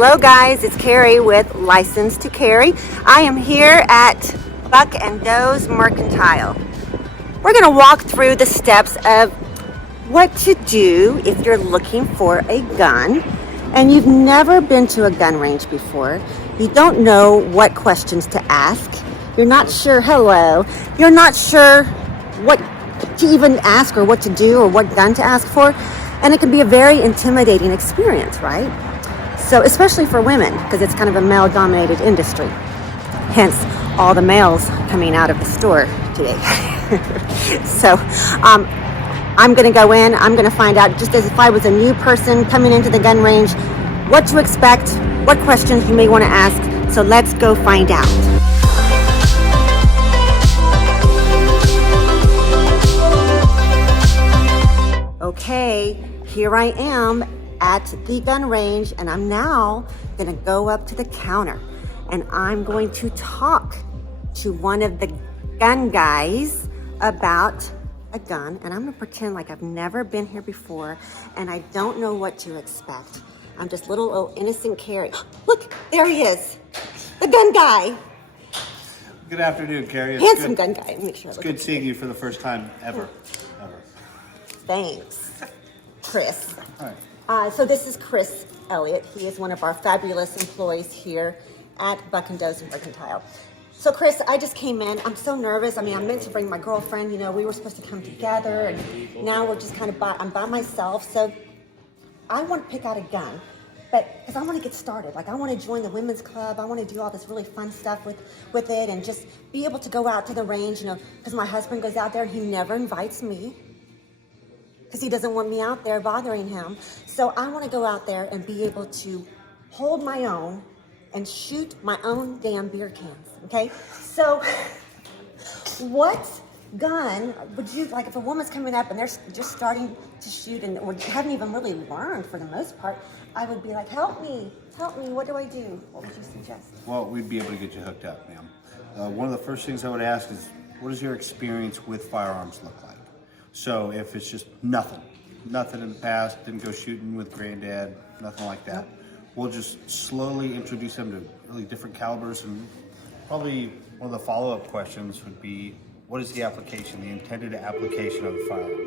Hello guys, it's Kari with License to Carry. I am here at Buck and Doe's Mercantile. We're going to walk through the steps of what to do if you're looking for a gun and you've never been to a gun range before. You don't know what questions to ask. You're not sure, you're not sure what to even ask or what to do or what gun to ask for. And it can be a very intimidating experience, right? So especially for women, because it's kind of a male-dominated industry. Hence, all the males coming out of the store today. So I'm going to go in. I'm going to find out, just as if I was a new person coming into the gun range, what to expect, what questions you may want to ask. So let's go find out. Okay, here I am at the gun range, and I'm now gonna go up to the counter and I'm going to talk to one of the gun guys about a gun, and I'm gonna pretend like I've never been here before and I don't know what to expect. I'm just little old innocent Kari. Look, there he is, the gun guy. Good afternoon, Kari. Handsome gun guy. Make sure. It's good seeing you for the first time ever. Thanks, Chris. All right. So this is Chris Elliott. He is one of our fabulous employees here at Buck and Doe's Mercantile. So Chris, I just came in. I'm so nervous. I mean, I meant to bring my girlfriend. You know, we were supposed to come together, and now we're just kind of I'm by myself. So I want to pick out a gun, but because I want to get started. Like, I want to join the women's club. I want to do all this really fun stuff with it, and just be able to go out to the range. You know, because my husband goes out there and he never invites me, because he doesn't want me out there bothering him. So I want to go out there and be able to hold my own and shoot my own damn beer cans, okay? So what gun would you, like if a woman's coming up and they're just starting to shoot and or haven't even really learned for the most part, I would be like, help me, what do I do? What would you suggest? Well, we'd be able to get you hooked up, ma'am. One of the first things I would ask is, what does your experience with firearms look like? So if it's just nothing in the past, didn't go shooting with granddad, nothing like that, we'll just slowly introduce them to really different calibers. And probably one of the follow-up questions would be, what is the application, the intended application of the firearm?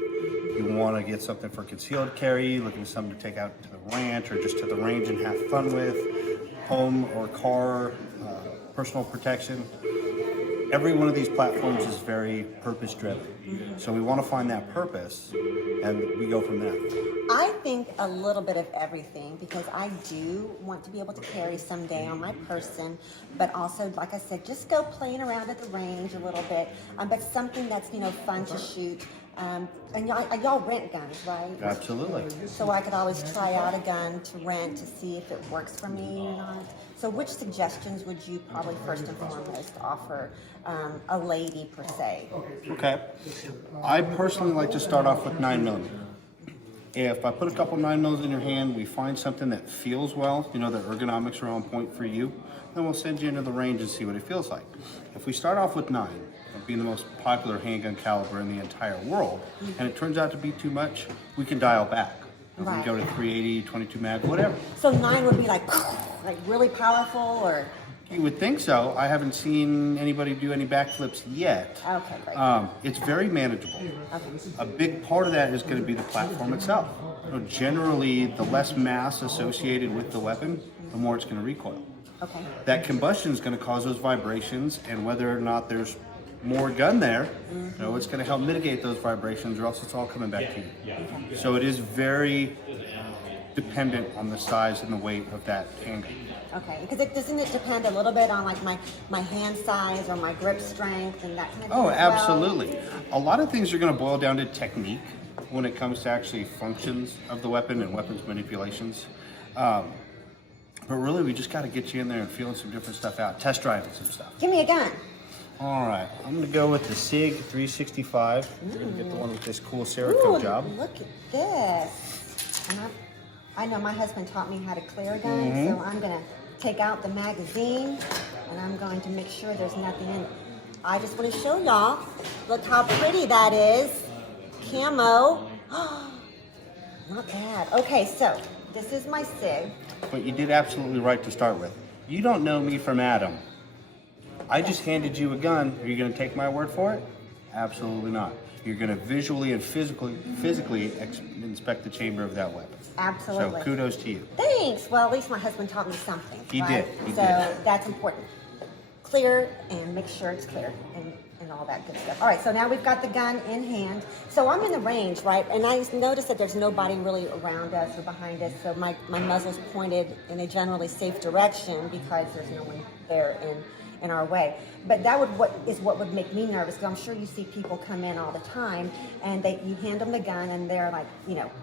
You want to get something for concealed carry, looking for something to take out to the ranch or just to the range and have fun with, home or car, personal protection. Every one of these platforms is very purpose-driven. So we want to find that purpose, and we go from there. I think a little bit of everything, because I do want to be able to carry someday on my person, but also, like I said, just go playing around at the range a little bit, but something that's, you know, fun to shoot. And y'all rent guns, right? Absolutely. So I could always try out a gun to rent to see if it works for me or not. So which suggestions would you probably first and foremost offer a lady per se? Okay. I personally like to start off with 9mm. If I put a couple 9mm in your hand, we find something that feels well, you know, the ergonomics are on point for you, then we'll send you into the range and see what it feels like. If we start off with 9, being the most popular handgun caliber in the entire world, and it turns out to be too much, we can dial back. We can go to 380, 22 mag, whatever. So 9 would be like really powerful, or? You would think so. I haven't seen anybody do any backflips yet. Okay, great. It's very manageable. Okay. A big part of that is going to be the platform itself. So generally, the less mass associated with the weapon, the more it's going to recoil. Okay. That combustion is going to cause those vibrations, and whether or not there's more gun there, you know, it's going to help mitigate those vibrations, or else it's all coming back to you. So it is very dependent on the size and the weight of that handgun. Okay, because doesn't it depend a little bit on like my hand size or my grip strength and that kind of thing? Oh, absolutely. A lot of things are going to boil down to technique when it comes to actually functions of the weapon and weapons manipulations. But really, we just got to get you in there and feeling some different stuff out, test driving some stuff. Give me a gun. All right, I'm going to go with the SIG 365. We're going to get the one with this cool Cerakote job. Look at this. And I know my husband taught me how to clear a gun, so I'm going to take out the magazine and I'm going to make sure there's nothing in it. I just want to show y'all, look how pretty that is. Camo. Not bad. Okay, so This is my SIG. But you did absolutely right to start with. You don't know me from Adam. I just handed you a gun. Are you going to take my word for it? Absolutely not. You're going to visually and physically inspect the chamber of that weapon. Absolutely. So kudos to you. Thanks. Well, at least my husband taught me something. He right? did. He so did. That's important. Clear and make sure it's clear and all that good stuff. All right, so now we've got the gun in hand. So I'm in the range, right? And I notice that there's nobody really around us or behind us. So my muzzle's pointed in a generally safe direction because there's no one there in our way. But that what would make me nervous, because I'm sure you see people come in all the time and you hand them the gun and they're like,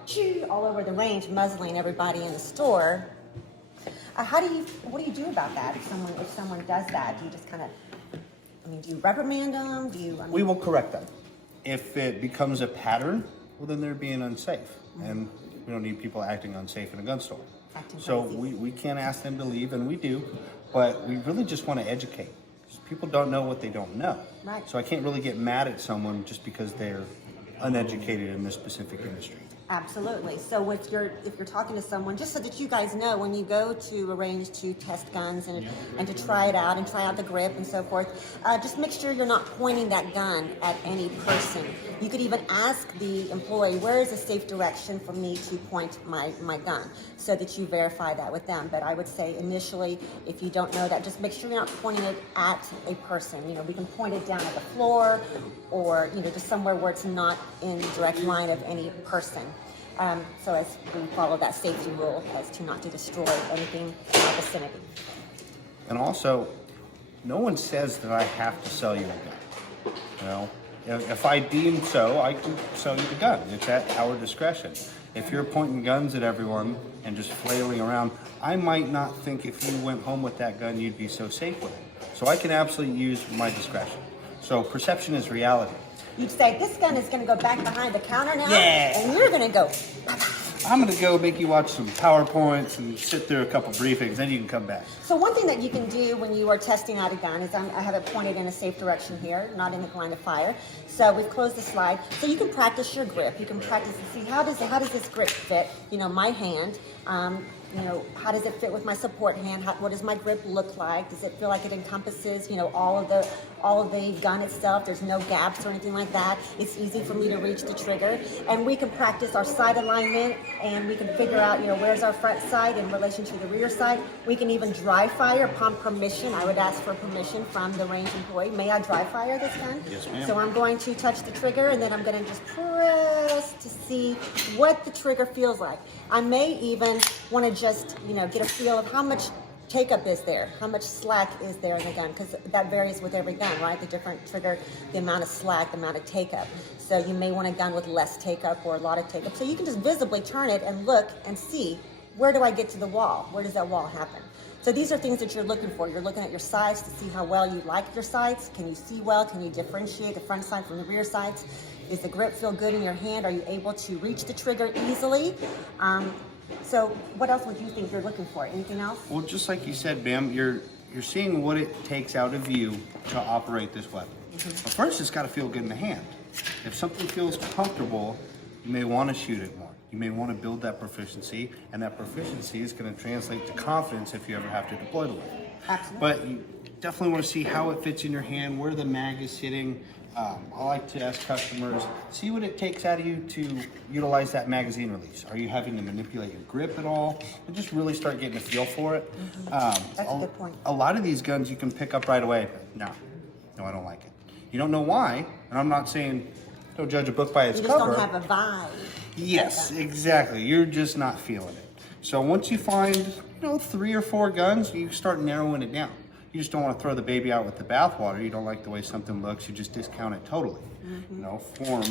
choo, all over the range, muzzling everybody in the store. What do you do about that if someone does that? Do you just kind of, do you reprimand them? We will correct them. If it becomes a pattern, well, then they're being unsafe. And we don't need people acting unsafe in a gun store. So we can't ask them to leave, and we do, but we really just want to educate. People don't know what they don't know. Right. So I can't really get mad at someone just because they're uneducated in this specific industry. Absolutely. So if you're talking to someone, just so that you guys know, when you go to a range to test guns and to try it out and try out the grip and so forth, just make sure you're not pointing that gun at any person. You could even ask the employee, where is a safe direction for me to point my gun, so that you verify that with them. But I would say initially, if you don't know that, just make sure you're not pointing it at a person. We can point it down at the floor or, just somewhere where it's not in direct line of any person. So as we follow that safety rule as to not to destroy anything in our vicinity. And also, no one says that I have to sell you a gun. If I deem so, I can sell you the gun. It's at our discretion. If you're pointing guns at everyone and just flailing around, I might not think if you went home with that gun, you'd be so safe with it. So I can absolutely use my discretion. So perception is reality. You'd say, this gun is going to go back behind the counter now, yeah, and you're going to go. I'm going to go make you watch some PowerPoints and sit through a couple briefings, then you can come back. So one thing that you can do when you are testing out a gun is I have it pointed in a safe direction here, not in the line of fire. So we've closed the slide. So you can practice your grip. You can practice and see how does this grip fit, my hand. How does it fit with my support hand? What does my grip look like? Does it feel like it encompasses, all of the gun itself? There's no gaps or anything like that. It's easy for me to reach the trigger. And we can practice our sight alignment, and we can figure out, where's our front sight in relation to the rear sight. We can even dry fire upon permission. I would ask for permission from the range employee. May I dry fire this gun? Yes, ma'am. So I'm going to touch the trigger, and then I'm going to just press to see what the trigger feels like. I may even want to just, get a feel of how much take-up is there, how much slack is there in the gun, because that varies with every gun, right? The different trigger, the amount of slack, the amount of take-up. So you may want a gun with less take-up or a lot of take-up. So you can just visibly turn it and look and see, where do I get to the wall? Where does that wall happen? So these are things that you're looking for. You're looking at your sights to see how well you like your sights. Can you see well? Can you differentiate the front sight from the rear sights? Does the grip feel good in your hand? Are you able to reach the trigger easily? So what else would you think you're looking for? Anything else? Well, just like you said, Bam, you're seeing what it takes out of you to operate this weapon. Mm-hmm. But first, it's got to feel good in the hand. If something feels comfortable, you may want to shoot it more. You may want to build that proficiency, and that proficiency is going to translate to confidence if you ever have to deploy the weapon. Absolutely. But you definitely want to see how it fits in your hand, where the mag is hitting. I like to ask customers, see what it takes out of you to utilize that magazine release. Are you having to manipulate your grip at all? And just really start getting a feel for it. Mm-hmm. That's a good point. A lot of these guns you can pick up right away, but no, I don't like it. You don't know why, and I'm not saying don't judge a book by its cover. You just don't have a vibe. Yes, exactly. You're just not feeling it. So once you find, 3 or 4 guns, you start narrowing it down. You just don't want to throw the baby out with the bathwater. You don't like the way something looks. You just discount it totally. Mm-hmm. Form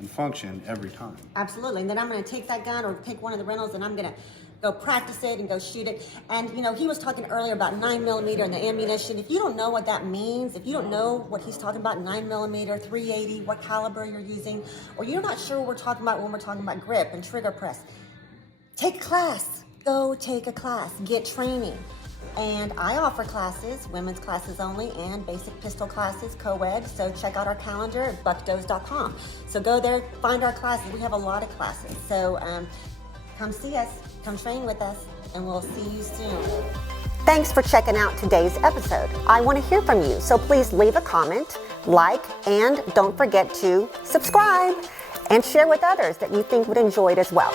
and function every time. Absolutely. And then I'm going to take that gun or take one of the rentals and I'm going to go practice it and go shoot it. And, he was talking earlier about 9mm and the ammunition. If you don't know what that means, if you don't know what he's talking about, 9mm, 380, what caliber you're using, or you're not sure what we're talking about when we're talking about grip and trigger press, take a class. Go take a class. Get training. And I offer classes, women's classes only, and basic pistol classes, co-ed. So check out our calendar at buckdoes.com. So go there, find our classes. We have a lot of classes. So come see us, come train with us, and we'll see you soon. Thanks for checking out today's episode. I want to hear from you, so please leave a comment, like, and don't forget to subscribe and share with others that you think would enjoy it as well.